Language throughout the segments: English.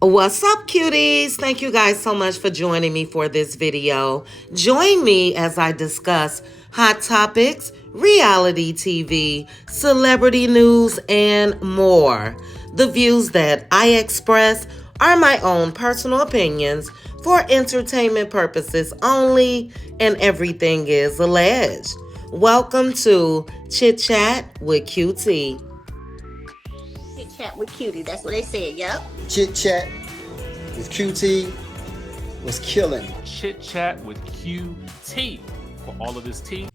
What's up, cuties? Thank you guys so much for joining me for this video. Join me as I discuss hot topics, reality TV, celebrity news, and more. The views that I express are my own personal opinions for entertainment purposes only, and everything is alleged. Welcome to Chit Chat with QT. Chit chat with Cutie. That's what they said. Yep. Chit Chat with QT was killing. Chit Chat with QT for all of this tea.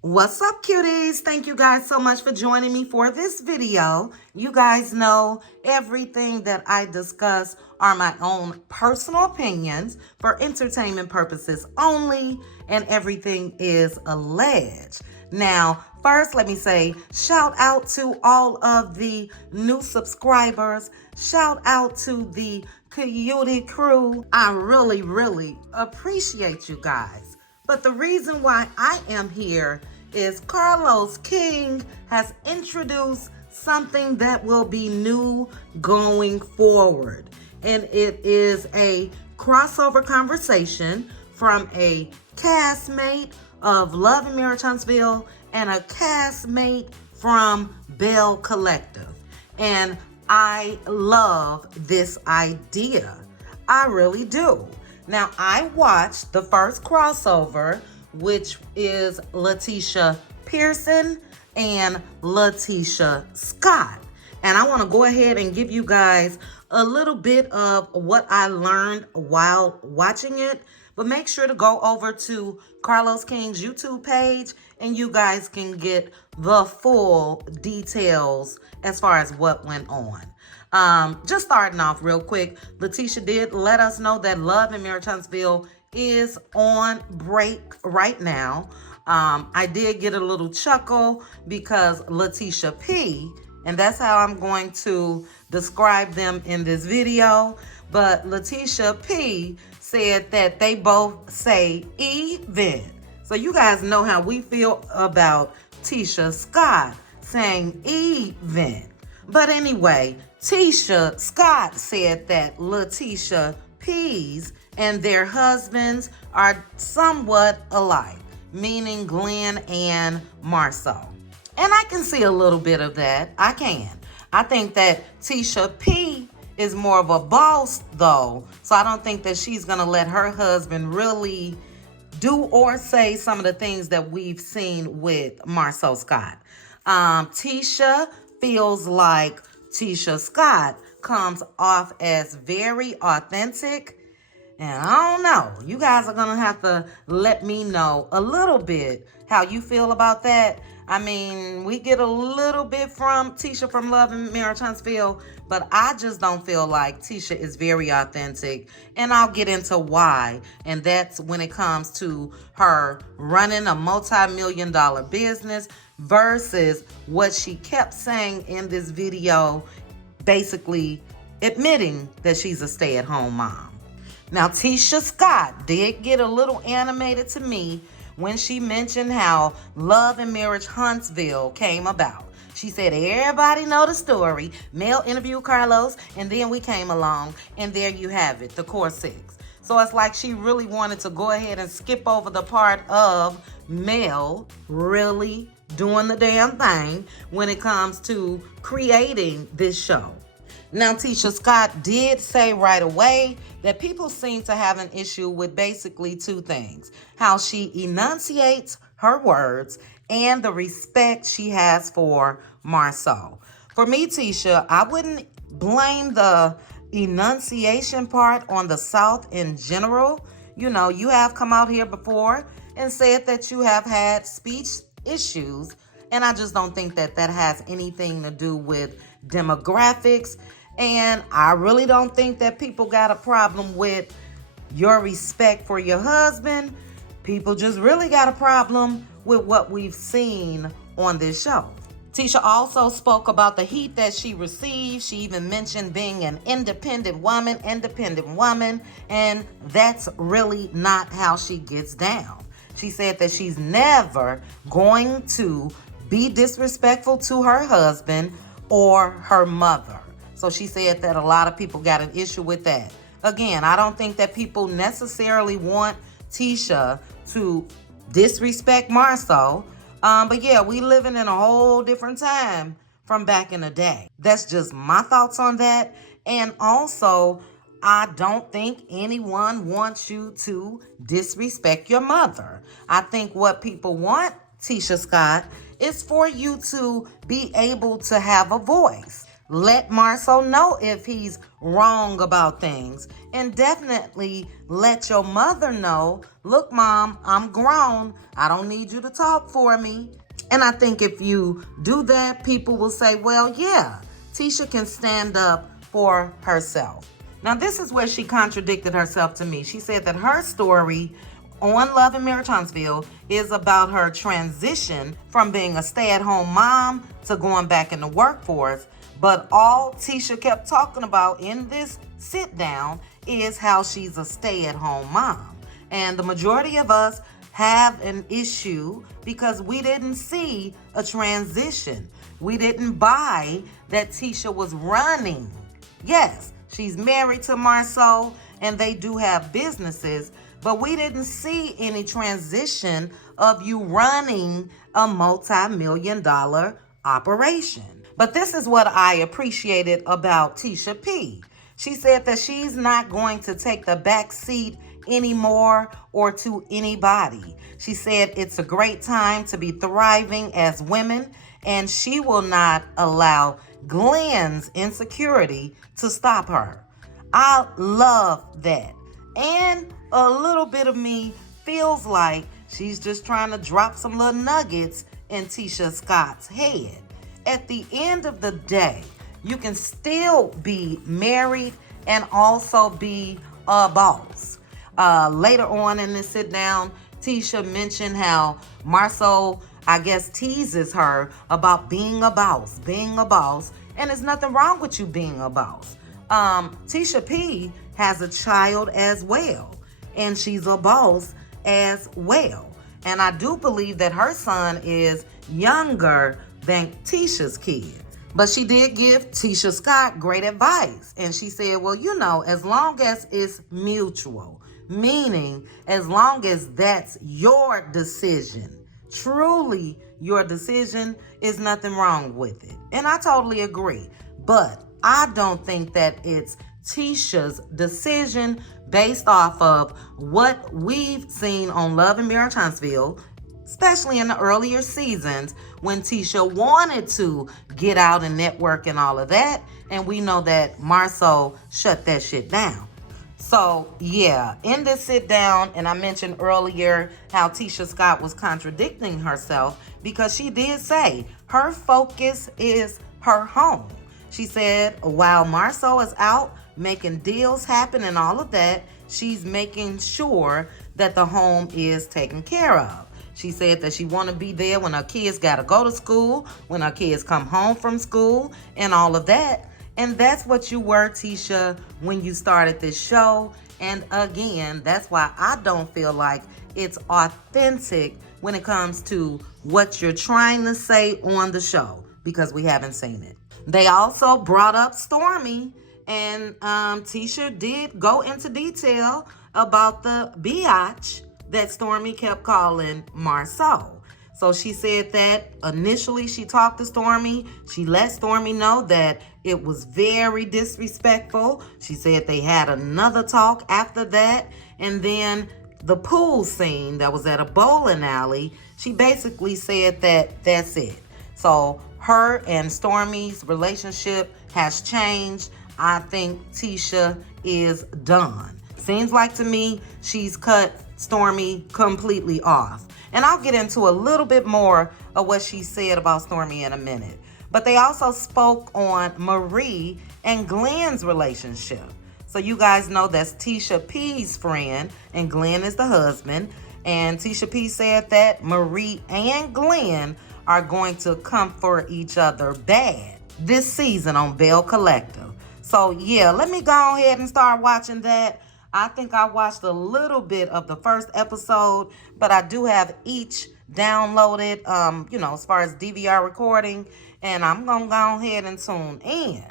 What's up, cuties? Thank you guys so much for joining me for this video. You guys know everything that I discuss are my own personal opinions for entertainment purposes only, and everything is alleged. Now, first, let me say shout out to all of the new subscribers. Shout out to the Cutie crew. I really appreciate you guys. But the reason why I am here is Carlos King has introduced something that will be new going forward. And it is a crossover conversation from a castmate of Love and Marriage Huntsville and a castmate from Bell Collective. And I love this idea. I really do. Now, I watched the first crossover, which is Latisha Pearson and Latisha Scott. And I want to go ahead and give you guys a little bit of what I learned while watching it. But make sure to go over to Carlos King's YouTube page and you guys can get the full details as far as what went on. Just starting off real quick, Latisha did let us know that Love and Marriage Huntsville is on break right now. I did get a little chuckle because Latisha P, and that's how I'm going to describe them in this video, but Latisha P said that they both say event. So you guys know how we feel about Tisha Scott saying event. But anyway, Tisha Scott said that Latisha P's and their husbands are somewhat alike, meaning Glenn and Marceau. And I can see a little bit of that. I can. I think that Tisha P is more of a boss, though, so I don't think that she's going to let her husband really do or say some of the things that we've seen with Marceau Scott. Tisha feels like Tisha Scott comes off as very authentic. And I don't know. You guys are going to have to let me know a little bit how you feel about that. I mean, we get a little bit from Tisha from Love and Marriage Huntsville, but I just don't feel like Tisha is very authentic. And I'll get into why. And that's when it comes to her running a multi-million-dollar business versus what she kept saying in this video, basically admitting that she's a stay-at-home mom. Now, Tisha Scott did get a little animated to me when she mentioned how Love and Marriage Huntsville came about. She said, everybody know the story. Mel interviewed Carlos, and then we came along, and there you have it, the core six. So it's like she really wanted to go ahead and skip over the part of Mel really doing the damn thing when it comes to creating this show. Now, Tisha Scott did say right away that people seem to have an issue with basically two things: how she enunciates her words and the respect she has for Marceau. For me, Tisha, I wouldn't blame the enunciation part on the South in general. You know, you have come out here before and said that you have had speech issues, and I just don't think that that has anything to do with demographics. And I really don't think that people got a problem with your respect for your husband. People just really got a problem with what we've seen on this show. Tisha also spoke about the heat that she received. She even mentioned being an independent woman, and that's really not how she gets down. She said that she's never going to be disrespectful to her husband or her mother. So she said that a lot of people got an issue with that. Again, I don't think that people necessarily want Tisha to disrespect Marceau. But yeah, we living in a whole different time from back in the day. That's just my thoughts on that. And also, I don't think anyone wants you to disrespect your mother. I think what people want, Tisha Scott, is for you to be able to have a voice. Let Marceau know if he's wrong about things. And definitely let your mother know, look, Mom, I'm grown. I don't need you to talk for me. And I think if you do that, people will say, well, yeah, Tisha can stand up for herself. Now, this is where she contradicted herself to me. She said that her story on Love and Marriage Huntsville is about her transition from being a stay-at-home mom to going back in the workforce. But all Tisha kept talking about in this sit-down is how she's a stay-at-home mom. And the majority of us have an issue because we didn't see a transition. We didn't buy that Tisha was running. Yes, she's married to Marceau and they do have businesses, but we didn't see any transition of you running a multi-million-dollar operation. But this is what I appreciated about Tisha P. She said that she's not going to take the back seat anymore or to anybody. She said it's a great time to be thriving as women, and she will not allow Glenn's insecurity to stop her. I love that. And a little bit of me feels like she's just trying to drop some little nuggets in Tisha Scott's head. At the end of the day, you can still be married and also be a boss. Later on in this sit down, Tisha mentioned how Marceau, I guess, teases her about being a boss, and there's nothing wrong with you being a boss. Tisha P has a child as well, and she's a boss as well. And I do believe that her son is younger than Tisha's kid. But she did give Tisha Scott great advice. And she said, well, you know, as long as it's mutual, meaning as long as that's your decision, truly your decision, is nothing wrong with it. And I totally agree. But I don't think that it's Tisha's decision based off of what we've seen on Love and Marriage Huntsville, especially in the earlier seasons when Tisha wanted to get out and network and all of that. And we know that Marceau shut that shit down. So, yeah, in this sit down, and I mentioned earlier how Tisha Scott was contradicting herself because she did say her focus is her home. She said while Marceau is out making deals happen and all of that, she's making sure that the home is taken care of. She said that she want to be there when her kids got to go to school, when her kids come home from school, and all of that. And that's what you were, Tisha, when you started this show. And again, that's why I don't feel like it's authentic when it comes to what you're trying to say on the show, because we haven't seen it. They also brought up Stormi, and Tisha did go into detail about the biatch that Stormi kept calling Marceau. So she said that initially she talked to Stormi. She let Stormi know that it was very disrespectful. She said they had another talk after that. And then the pool scene that was at a bowling alley, she basically said that that's it. So her and Stormi's relationship has changed. I think Tisha is done. Seems like to me she's cut Stormi completely off. And I'll get into a little bit more of what she said about Stormi in a minute. But they also spoke on Marie and Glenn's relationship. So you guys know that's Tisha P's friend, and Glenn is the husband. And Tisha P said that Marie and Glenn are going to come for each other bad this season on Bell Collective. So yeah, let me go ahead and start watching that. I think I watched a little bit of the first episode, but I do have each downloaded, as far as DVR recording, and I'm going to go ahead and tune in.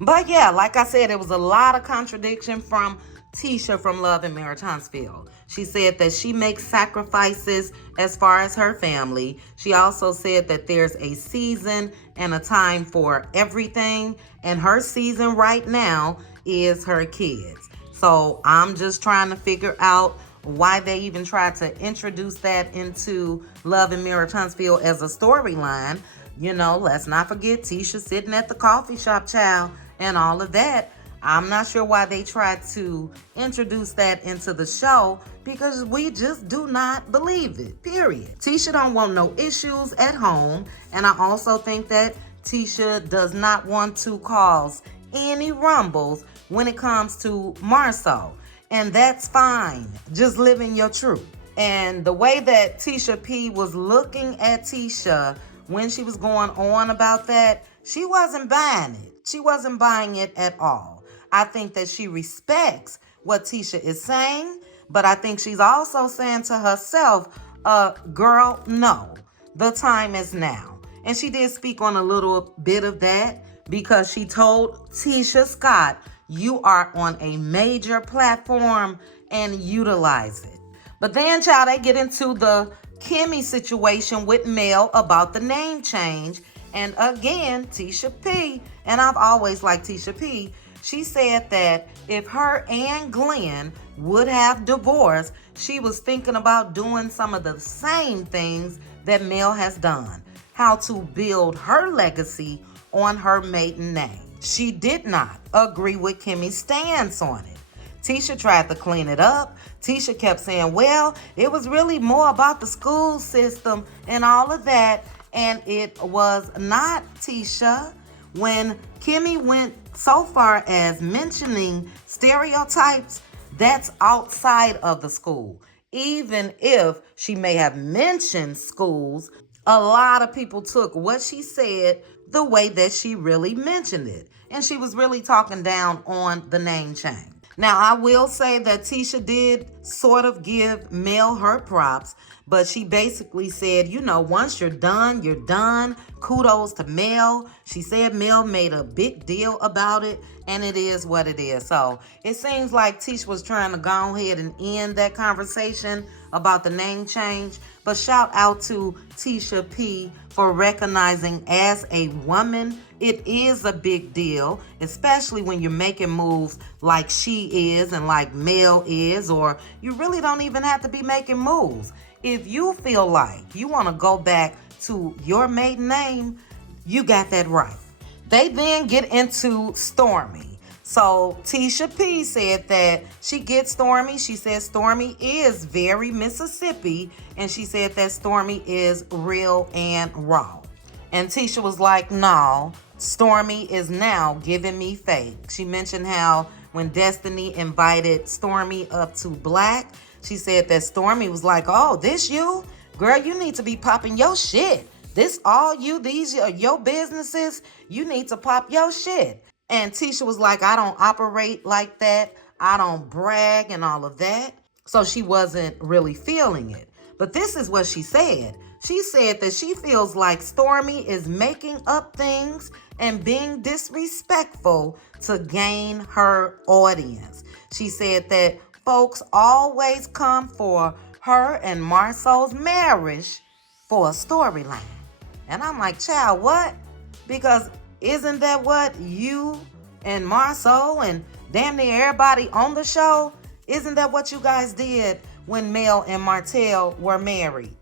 But yeah, like I said, it was a lot of contradiction from Tisha from Love and Marriage Huntsville. She said that she makes sacrifices as far as her family. She also said that there's a season and a time for everything. And her season right now is her kids. So I'm just trying to figure out why they even tried to introduce that into Love and Marriage Huntsville as a storyline. You know, let's not forget Tisha sitting at the coffee shop, child, and all of that. I'm not sure why they tried to introduce that into the show because we just do not believe it, period. Tisha don't want no issues at home, and I also think that Tisha does not want to cause any rumbles when it comes to Marceau, and that's fine. Just living your truth. And the way that Tisha P was looking at Tisha when she was going on about that, she wasn't buying it. She wasn't buying it at all. I think that she respects what Tisha is saying, but I think she's also saying to herself, girl, no, the time is now. And she did speak on a little bit of that because she told Tisha Scott, you are on a major platform and utilize it. But then, child, they get into the Kimmy situation with Mel about the name change. And again, Tisha P, and I've always liked Tisha P, she said that if her and Glenn would have divorced, she was thinking about doing some of the same things that Mel has done. How to build her legacy on her maiden name. She did not agree with Kimmy's stance on it. Tisha tried to clean it up. Tisha kept saying, well, it was really more about the school system and all of that. And it was not, Tisha. When Kimmy went so far as mentioning stereotypes, that's outside of the school. Even if she may have mentioned schools, a lot of people took what she said the way that she really mentioned it. And she was really talking down on the name change. Now, I will say that Tisha did sort of give Mel her props, but she basically said, you know, once you're done, you're done. Kudos to Mel. She said Mel made a big deal about it, and it is what it is. So it seems like Tisha was trying to go ahead and end that conversation about the name change. But shout out to Tisha P for recognizing as a woman, it is a big deal, especially when you're making moves like she is and like Mel is, or you really don't even have to be making moves. If you feel like you want to go back to your maiden name, you got that right. They then get into Stormi. So Tisha P said that she gets Stormi. She said Stormi is very Mississippi, and she said that Stormi is real and raw. And Tisha was like, no, Stormi is now giving me fake. She mentioned how when Destiny invited Stormi up to Black, she said that Stormi was like, oh, this you? Girl, you need to be popping your shit. This all you, these are your businesses. You need to pop your shit. And Tisha was like, I don't operate like that. I don't brag and all of that. So she wasn't really feeling it. But this is what she said. She said that she feels like Stormi is making up things and being disrespectful to gain her audience. She said that folks always come for her and Marceau's marriage for a storyline. And I'm like, child, what? Because isn't that what you and Marceau and damn near everybody on the show, isn't that what you guys did when Mel and Martell were married?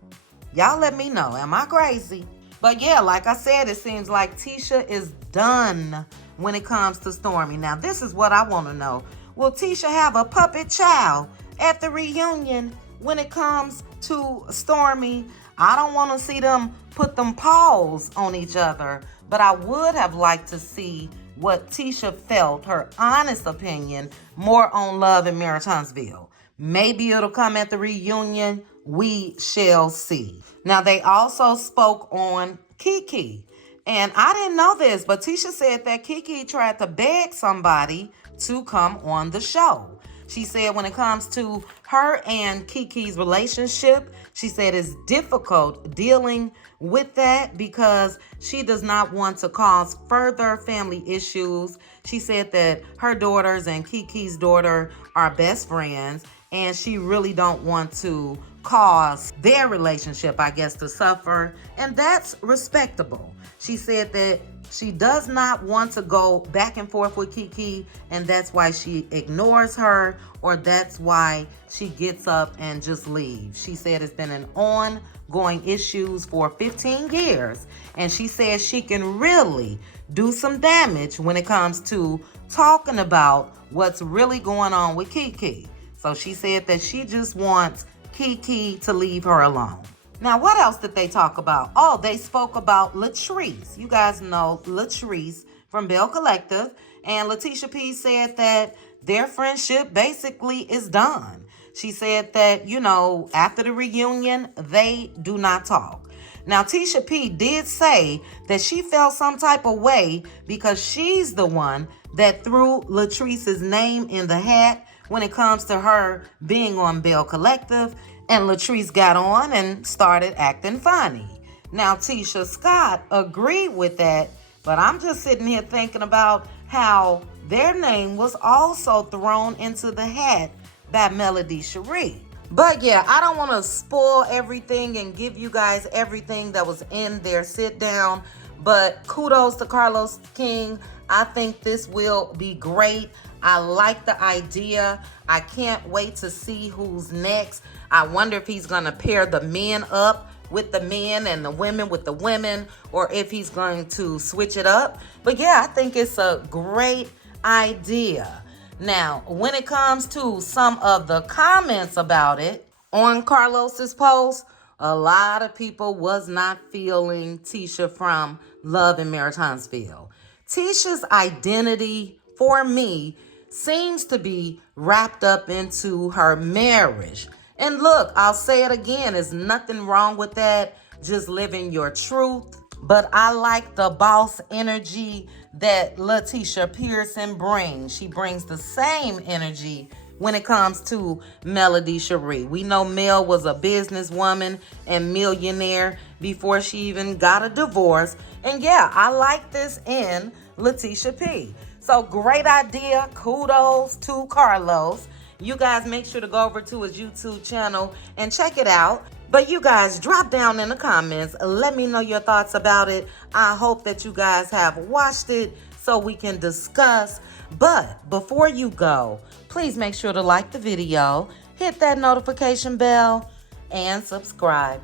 Y'all let me know. Am I crazy? But yeah, like I said, it seems like Tisha is done when it comes to Stormi. Now, this is what I want to know. Will Tisha have a puppet child at the reunion when it comes to Stormi? I don't want to see them put them paws on each other, but I would have liked to see what Tisha felt, her honest opinion, more on Love and Marriage Huntsville. Maybe it'll come at the reunion. We shall see. Now, they also spoke on Kiki. And I didn't know this, but Tisha said that Kiki tried to beg somebody to come on the show. She said when it comes to her and Kiki's relationship, she said it's difficult dealing with that because she does not want to cause further family issues. She said that her daughters and Kiki's daughter are best friends, and she really don't want to cause their relationship, I guess, to suffer, and that's respectable. She said that she does not want to go back and forth with Kiki, and that's why she ignores her, or that's why she gets up and just leaves. She said it's been an ongoing issues for 15 years, and she says she can really do some damage when it comes to talking about what's really going on with Kiki. So she said that she just wants Kiki to leave her alone. Now, what else did they talk about? Oh, they spoke about Latrice. You guys know Latrice from Bell Collective. And Latisha P said that their friendship basically is done. She said that, you know, after the reunion, they do not talk. Now, Tisha P did say that she felt some type of way because she's the one that threw Latrice's name in the hat when it comes to her being on Bell Collective. And Latrice got on and started acting funny. Now, Tisha Scott agreed with that, but I'm just sitting here thinking about how their name was also thrown into the hat by Melody Cherie. But yeah, I don't want to spoil everything and give you guys everything that was in their sit down, but kudos to Carlos King. I think this will be great. I like the idea. I can't wait to see who's next. I wonder if he's going to pair the men up with the men and the women with the women, or if he's going to switch it up. But yeah, I think it's a great idea. Now, when it comes to some of the comments about it on Carlos's post, a lot of people was not feeling Tisha from Love and Marriage Huntsville. Tisha's identity, for me, seems to be wrapped up into her marriage. And look, I'll say it again, there's nothing wrong with that, just living your truth. But I like the boss energy that Latisha Pearson brings. She brings the same energy when it comes to Melody Cherie. We know Mel was a businesswoman and millionaire before she even got a divorce. And yeah, I like this in Latisha P. So great idea. Kudos to Carlos. You guys make sure to go over to his YouTube channel and check it out. But you guys drop down in the comments. Let me know your thoughts about it. I hope that you guys have watched it so we can discuss. But before you go, please make sure to like the video, hit that notification bell, and subscribe.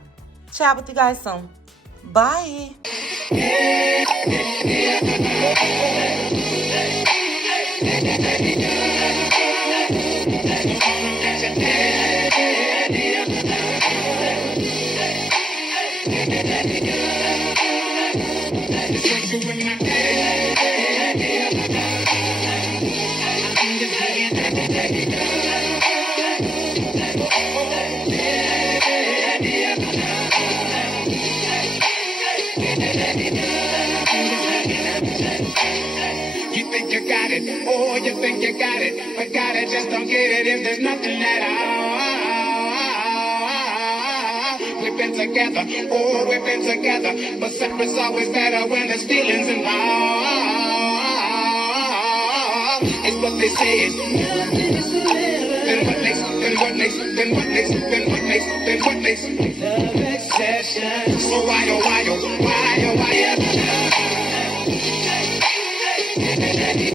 Chat with you guys soon. Bye. You think you got it, oh, you think you got it, but got it, just don't get it if there's nothing at all. We've been together, oh, we've been together, but separate's always better when there's feelings involved. It's what they say. Then what next, then what next, then what next, then what next, then what next? Love exception. So why, oh, why, oh, why, oh, why, oh.